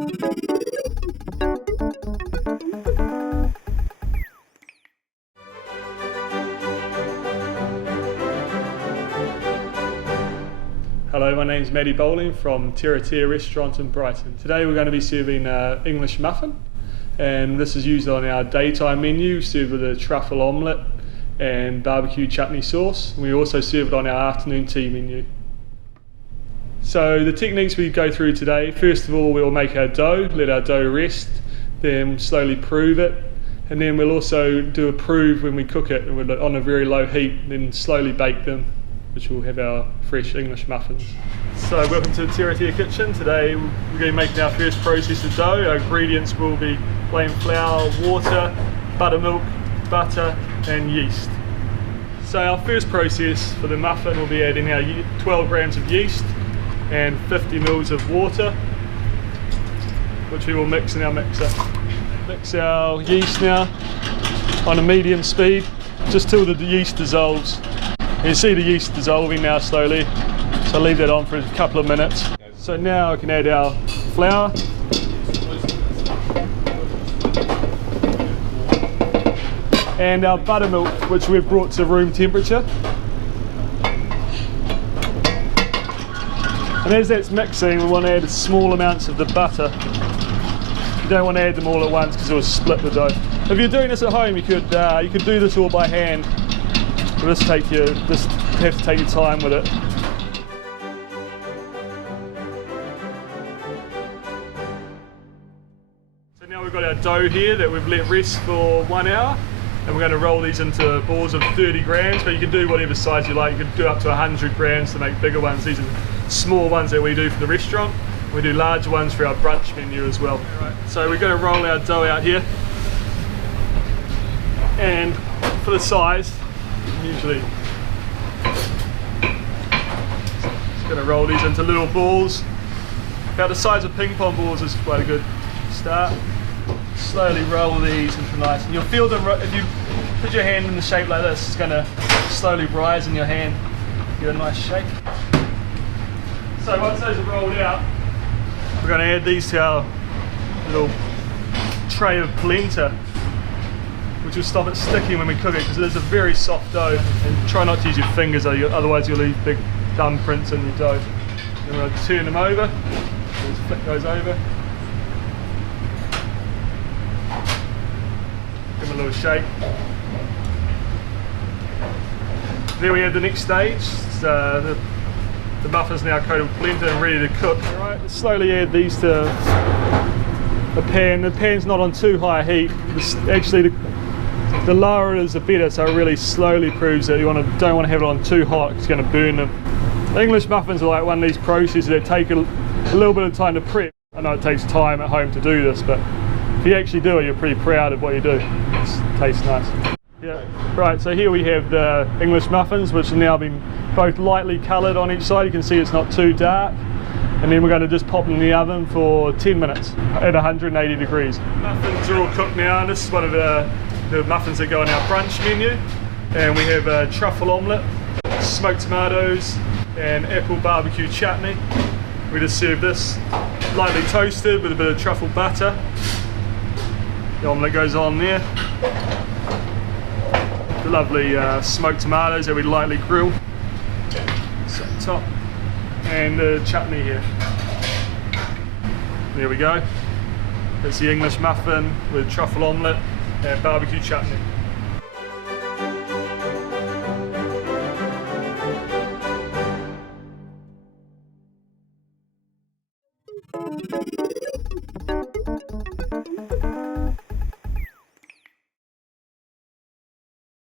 Hello, my name's Matty Bowling from Terre Team Restaurants in Brighton. Today we're going to be serving English Muffin, and this is used on our daytime menu, served with a truffle omelette and barbecue chutney sauce. We also serve it on our afternoon tea menu. So the techniques we go through today, first of all we'll make our dough, let our dough rest, then slowly prove it, and then we'll also do a prove when we cook it on a very low heat, then slowly bake them, which will have our fresh English muffins. So welcome to the Terre Team kitchen. Today we're going to make our first process of dough. Our ingredients will be plain flour, water, buttermilk, butter and yeast. So our first process for the muffin will be adding our 12 grams of yeast and 50 mils of water, which we will mix in our mixer. Mix our yeast now on a medium speed, just till the yeast dissolves. You can see the yeast dissolving now slowly, so leave that on for a couple of minutes. So now I can add our flour. And our buttermilk, which we've brought to room temperature. And as that's mixing, we want to add small amounts of the butter. You don't want to add them all at once because it will split the dough. If you're doing this at home, you could do this all by hand. Just have to take your time with it. So now we've got our dough here that we've let rest for 1 hour, and we're going to roll these into balls of 30 grams, but you can do whatever size you like. You can do up to 100 grams to make bigger ones. These are small ones that we do for the restaurant. We do larger ones for our brunch menu as well. Right. So we're going to roll our dough out here, and for the size, usually just going to roll these into little balls. About the size of ping pong balls is quite a good start. Slowly roll these into nice, and you'll feel them if you put your hand in the shape like this. It's going to slowly rise in your hand, give it a nice shape. So once those are rolled out, we're going to add these to our little tray of polenta, which will stop it sticking when we cook it, because it is a very soft dough. And try not to use your fingers, otherwise you'll leave big thumb prints in your dough. Then we'll turn them over, just flick those over. Give them a little shake. There we have the next stage. The muffin's now coated with polenta and ready to cook. Alright, slowly add these to the pan. The pan's not on too high heat. Actually, the lower it is, the better, so it really slowly proves that you don't want to have it on too hot. It's going to burn them. The English muffins are like one of these processes that take a little bit of time to prep. I know it takes time at home to do this, but if you actually do it, you're pretty proud of what you do. It tastes nice. Yeah. Right, so here we have the English muffins, which have now been both lightly coloured on each side. You can see it's not too dark. And then we're going to just pop them in the oven for 10 minutes at 180 degrees. Muffins are all cooked now, and this is one of the muffins that go on our brunch menu. And we have a truffle omelette, smoked tomatoes and apple barbecue chutney. We just serve this lightly toasted with a bit of truffle butter. The omelette goes on there. The lovely smoked tomatoes that we lightly grill. So top. And the chutney here. There we go. It's the English muffin with truffle omelette and barbecue chutney.